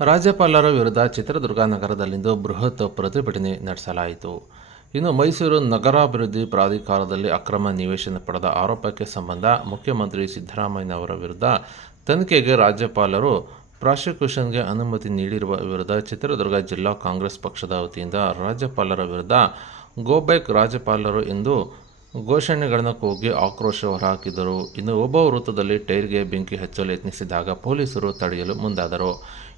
ರಾಜ್ಯಪಾಲರ ವಿರುದ್ಧ ಚಿತ್ರದುರ್ಗ ನಗರದಲ್ಲಿಂದು ಬೃಹತ್ ಪ್ರತಿಭಟನೆ ನಡೆಸಲಾಯಿತು. ಇನ್ನು ಮೈಸೂರು ನಗರಾಭಿವೃದ್ಧಿ ಪ್ರಾಧಿಕಾರದಲ್ಲಿ ಅಕ್ರಮ ನಿವೇಶನ ಪಡೆದ ಆರೋಪಕ್ಕೆ ಸಂಬಂಧ ಮುಖ್ಯಮಂತ್ರಿ ಸಿದ್ದರಾಮಯ್ಯನವರ ವಿರುದ್ಧ ತನಿಖೆಗೆ ರಾಜ್ಯಪಾಲರು ಪ್ರಾಸಿಕ್ಯೂಷನ್ಗೆ ಅನುಮತಿ ನೀಡಿರುವ ವಿರುದ್ಧ ಚಿತ್ರದುರ್ಗ ಜಿಲ್ಲಾ ಕಾಂಗ್ರೆಸ್ ಪಕ್ಷದ ವತಿಯಿಂದ ರಾಜ್ಯಪಾಲರ ವಿರುದ್ಧ ಗೋಬೆಕ್ ರಾಜ್ಯಪಾಲರು ಎಂದು ಘೋಷಣೆಗಳನ್ನು ಕೂಗಿ ಆಕ್ರೋಶ ಹೊರಹಾಕಿದರು. ಇನ್ನು ಒಬ್ಬ ವೃತ್ತದಲ್ಲಿ ಟೈರ್ಗೆ ಬೆಂಕಿ ಹಚ್ಚಲು ಯತ್ನಿಸಿದಾಗ ಪೊಲೀಸರು ತಡೆಯಲು ಮುಂದಾದರು.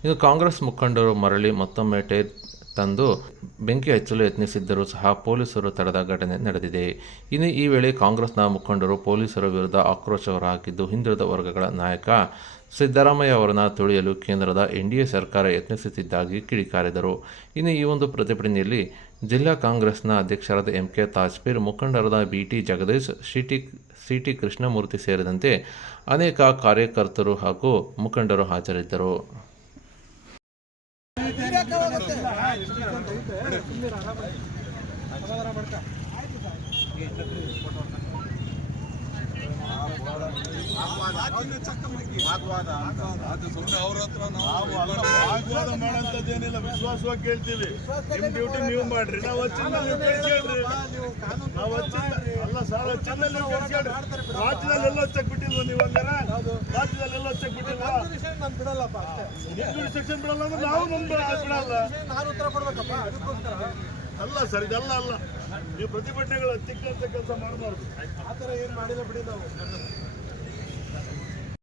ಇನ್ನು ಕಾಂಗ್ರೆಸ್ ಮುಖಂಡರು ಮರಳಿ ಮತ್ತೊಮ್ಮೆ ಟೈರ್ ತಂದು ಬೆಂಕಿ ಹಚ್ಚಲು ಯತ್ನಿಸಿದ್ದರೂ ಸಹ ಪೊಲೀಸರು ತಡೆದ ಘಟನೆ ನಡೆದಿದೆ. ಇನ್ನು ಈ ವೇಳೆ ಕಾಂಗ್ರೆಸ್ನ ಮುಖಂಡರು ಪೊಲೀಸರ ವಿರುದ್ಧ ಆಕ್ರೋಶ ಹೊರಹಾಕಿದ್ದು ಹಿಂದುಳಿದ ವರ್ಗಗಳ ನಾಯಕ ಸಿದ್ದರಾಮಯ್ಯ ಅವರನ್ನು ತುಳಿಯಲು ಕೇಂದ್ರದ ಎನ್ ಡಿ ಸರ್ಕಾರ ಯತ್ನಿಸುತ್ತಿದ್ದಾಗಿ ಕಿಡಿಕಾರಿದರು. ಇನ್ನು ಈ ಒಂದು ಪ್ರತಿಭಟನೆಯಲ್ಲಿ ಜಿಲ್ಲಾ ಕಾಂಗ್ರೆಸ್ನ ಅಧ್ಯಕ್ಷರಾದ ಎಂ ಕೆ ತಾಜ್ಪೀರ್, ಮುಖಂಡರಾದ B T Jagadish, city C T Krishnamurthy ಸೇರಿದಂತೆ ಅನೇಕ ಕಾರ್ಯಕರ್ತರು ಹಾಗೂ ಮುಖಂಡರು ಹಾಜರಿದ್ದರು. ನಾವು ಅಲ್ಲ ವಾಗ್ವಾದ ಮಾಡೋಂಥದ್ದೇನಿಲ್ಲ. ವಿಶ್ವಾಸವಾಗಿ ಕೇಳ್ತೀವಿ. ನಿಮ್ ಡ್ಯೂಟಿ ನೀವು ಮಾಡ್ರಿ. ನಾವು ಹಚ್ಚಿದ ನೀವು ಕೇಳ್ರಿ ನಾವು ಹಚ್ಚಿದ ಅಲ್ಲ ಸರ್ ಹಚ್ಚಿದ ನೀವು ಕೇಳ್ರಿ ರಾಜ್ಯದಲ್ಲಿ ಎಲ್ಲ ಹಚ್ಚಕ್ ಬಿಟ್ಟಿಲ್ವ ನೀವು ಹಂಗಾರ? ರಾಜ್ಯದಲ್ಲಿ ಎಲ್ಲ ಹಚ್ಚಕ್ ಬಿಟ್ಟಿಲ್ವಾ ಬಿಡಲ್ಲಪ್ಪ ಸೆಕ್ಷನ್ ಬಿಡಲ್ಲ ಅಂದ್ರೆ ನಾವು ನಮ್ ಬಿಡಲ್ಲ. ನಾನು ಉತ್ತರ ಕೊಡ್ಬೇಕಪ್ಪ ಅದಕ್ಕೋಸ್ಕರ. ಅಲ್ಲ ಸರ್ ಇದೆಲ್ಲ ಅಲ್ಲ. ನೀವು ಪ್ರತಿಭಟನೆಗಳು ಹತ್ತಿಕ್ಕಂತ ಕೆಲಸ ಮಾಡಬಾರ್ದು. ಆ ಥರ ಏನು ಮಾಡಿಲ್ಲ ಬಿಡಿ ನಾವು.